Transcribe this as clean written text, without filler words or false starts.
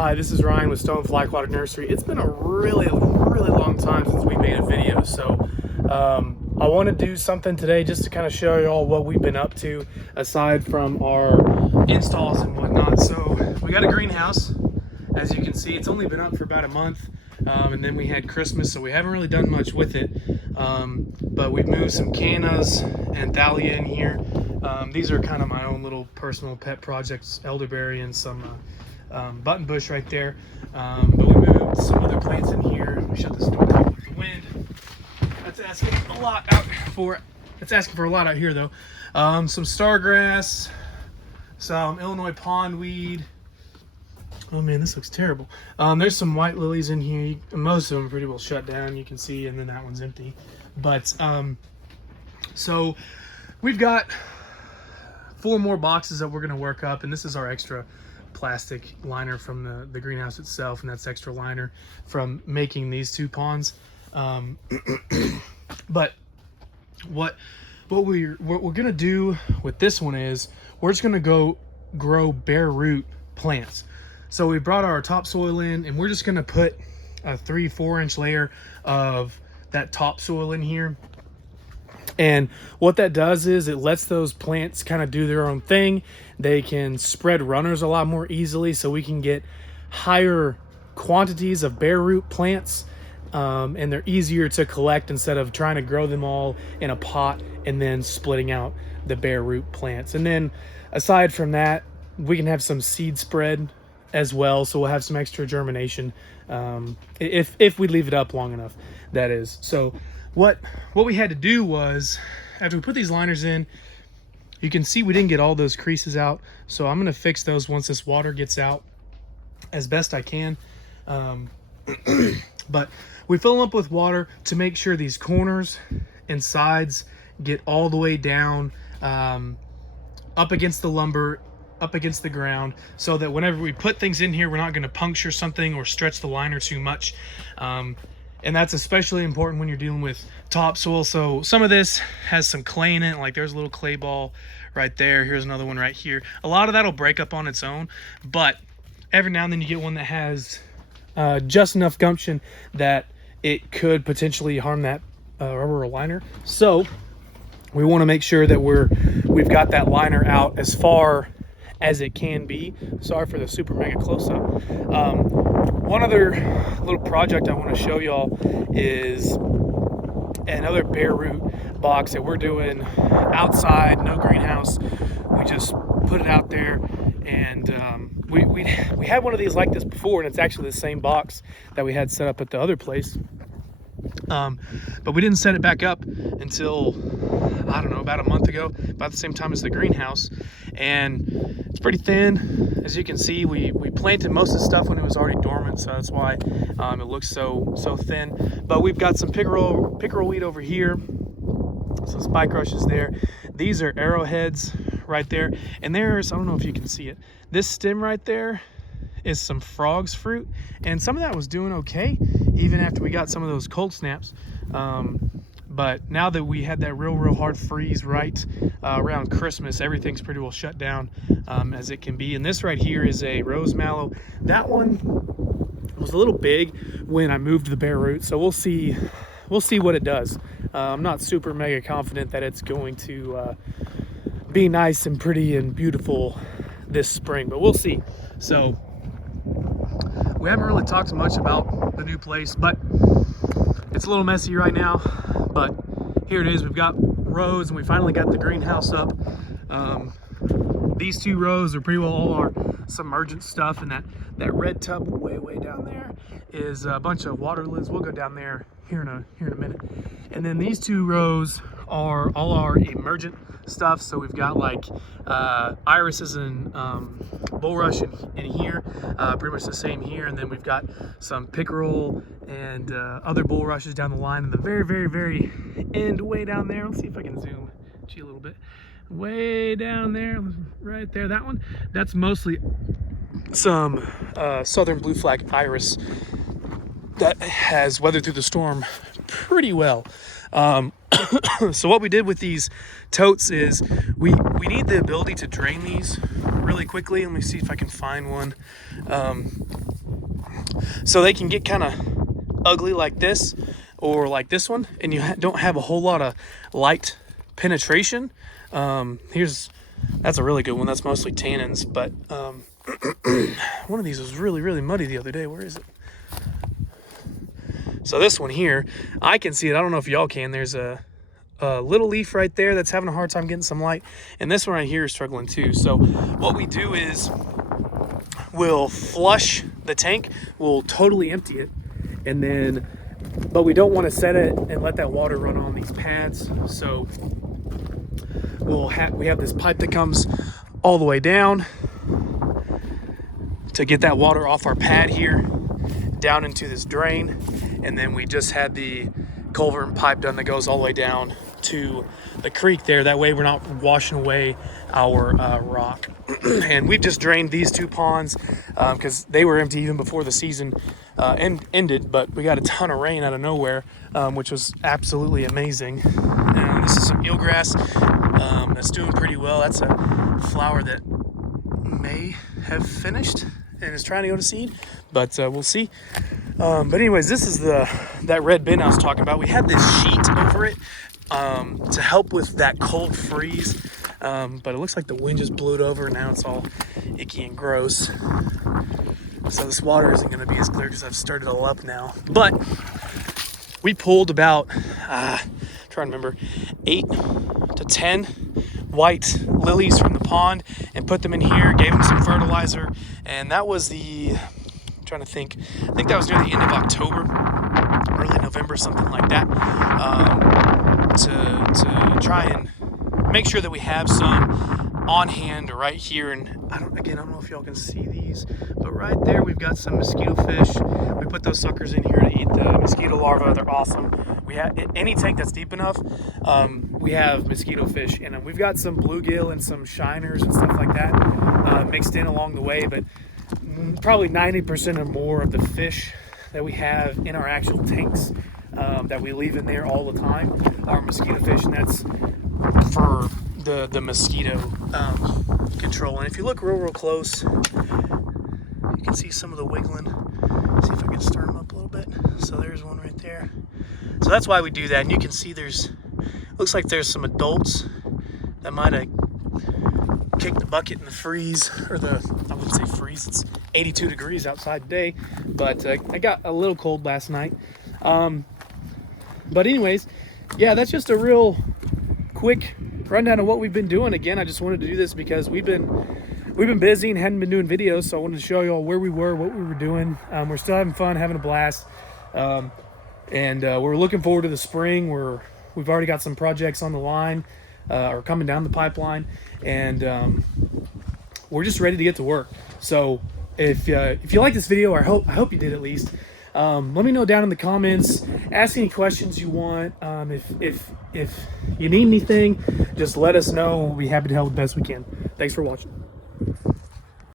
Hi, this is Ryan with Stonefly Aquatic Nursery. It's been a really long time since we made a video, so I want to do something today just to kind of show you all what we've been up to aside from our installs and whatnot. So we got a greenhouse. As you can see, it's only been up for about a month, and then we had Christmas, so we haven't really done much with it. But we've moved some cannas and thalia in here. These are kind of my own little personal pet projects, elderberry and some button bush right there. But we moved some other plants in here. Let me shut this door with the wind. That's asking a lot out for. It's asking for a lot out here though. Some stargrass, some Illinois pondweed. Oh man, this looks terrible. There's some white lilies in here. Most of them are pretty well shut down, you can see, and then that one's empty. But so we've got 4 more boxes that we're going to work up, and this is our extra plastic liner from the greenhouse itself, and that's extra liner from making these 2 ponds. But what we're gonna do with this one is we're just gonna go grow bare root plants. So we brought our topsoil in, and we're just gonna put a 3-4 inch layer of that topsoil in here. And what that does is it lets those plants kind of do their own thing. They can spread runners a lot more easily, so we can get higher quantities of bare root plants, and they're easier to collect instead of trying to grow them all in a pot and then splitting out the bare root plants. And then aside from that, we can have some seed spread as well, so we'll have some extra germination if we leave it up long enough, that is. So what we had to do was, after we put these liners in, you can see we didn't get all those creases out, so I'm going to fix those once this water gets out as best I can. But we fill them up with water to make sure these corners and sides get all the way down, up against the lumber, up against the ground, so that whenever we put things in here, we're not going to puncture something or stretch the liner too much. And that's especially important when you're dealing with topsoil. So some of this has some clay in it, like there's a little clay ball right there. Here's another one right here. A lot of that will break up on its own, but every now and then you get one that has just enough gumption that it could potentially harm that rubber liner. So we want to make sure that we've got that liner out as far as it can be. Sorry for the super mega close-up. One other little project I want to show y'all is another bare root box that we're doing outside, no greenhouse. We just put it out there, and we had one of these like this before, and it's actually the same box that we had set up at the other place. But we didn't set it back up until, I don't know, about a month ago, about the same time as the greenhouse. And it's pretty thin. As you can see, we planted most of the stuff when it was already dormant, so that's why it looks so thin. But we've got some pickerel weed over here, some spike rushes there. These are arrowheads right there. And there's, I don't know if you can see it, this stem right there is some frogs fruit, and some of that was doing okay even after we got some of those cold snaps. But now that we had that real hard freeze right around Christmas, everything's pretty well shut down as it can be. And this right here is a rose mallow. That one was a little big when I moved the bare root, so we'll see what it does. I'm not super mega confident that it's going to be nice and pretty and beautiful this spring, but we'll see. So we haven't really talked much about the new place, but it's a little messy right now. But here it is. We've got rows, and we finally got the greenhouse up. These 2 rows are pretty well all our submergent stuff, and that red tub way down there is a bunch of water lilies. We'll go down there here in a minute. And then these 2 rows are all our emergent stuff. So we've got like irises and bulrush in here, pretty much the same here. And then we've got some pickerel and other bulrushes down the line. And the very end, way down there, let's see if I can zoom a little bit, way down there, right there, that one, that's mostly some southern blue flag iris that has weathered through the storm pretty well. So what we did with these totes is we need the ability to drain these really quickly. Let me see if I can find one. So they can get kind of ugly like this or like this one, and you don't have a whole lot of light penetration. That's a really good one. That's mostly tannins, but one of these was really muddy the other day. Where is it? So this one here, I can see it. I don't know if y'all can. There's a little leaf right there that's having a hard time getting some light, and this one right here is struggling too. So what we do is we'll flush the tank, we'll totally empty it, and then, but we don't want to set it and let that water run on these pads. So we have this pipe that comes all the way down to get that water off our pad here down into this drain, and then we just had the culvert and pipe done that goes all the way down to the creek there. That way we're not washing away our rock. And we've just drained these two ponds because they were empty even before the season ended, but we got a ton of rain out of nowhere, which was absolutely amazing. This is some eelgrass that's doing pretty well. That's a flower that may have finished and is trying to go to seed, but we'll see. But anyways, this is that red bin I was talking about. We had this sheet over it to help with that cold freeze, but it looks like the wind just blew it over, and now it's all icky and gross. So this water isn't going to be as clear because I've stirred it all up now. But we pulled about, trying to remember, 8 to 10 white lilies from the pond and put them in here, gave them some fertilizer, and that was trying to think, I think that was near the end of October, early November, something like that, to try and make sure that we have some on hand right here. And I don't know if y'all can see these, but right there we've got some mosquito fish. We put those suckers in here to eat the mosquito larvae. They're awesome. We have any tank that's deep enough, we have mosquito fish in them. We've got some bluegill and some shiners and stuff like that mixed in along the way, but probably 90% or more of the fish that we have in our actual tanks that we leave in there all the time are mosquito fish, and that's for the mosquito control. And if you look real close, you can see some of the wiggling. See if I can stir them up a little bit. So there's one right there. So that's why we do that. And you can see looks like there's some adults that might have kicked the bucket in the freeze, or I wouldn't say freeze, it's 82 degrees outside today, but I got a little cold last night. But anyways, yeah, that's just a real quick rundown of what we've been doing. Again, I just wanted to do this because we've been busy and hadn't been doing videos, so I wanted to show y'all where we were, what we were doing. We're still having fun, having a blast, and we're looking forward to the spring. We've already got some projects on the line, or coming down the pipeline, and we're just ready to get to work. So if you like this video, or I hope you did at least, let me know down in the comments. Ask any questions you want. If you need anything, just let us know. We'll be happy to help the best we can. Thanks for watching.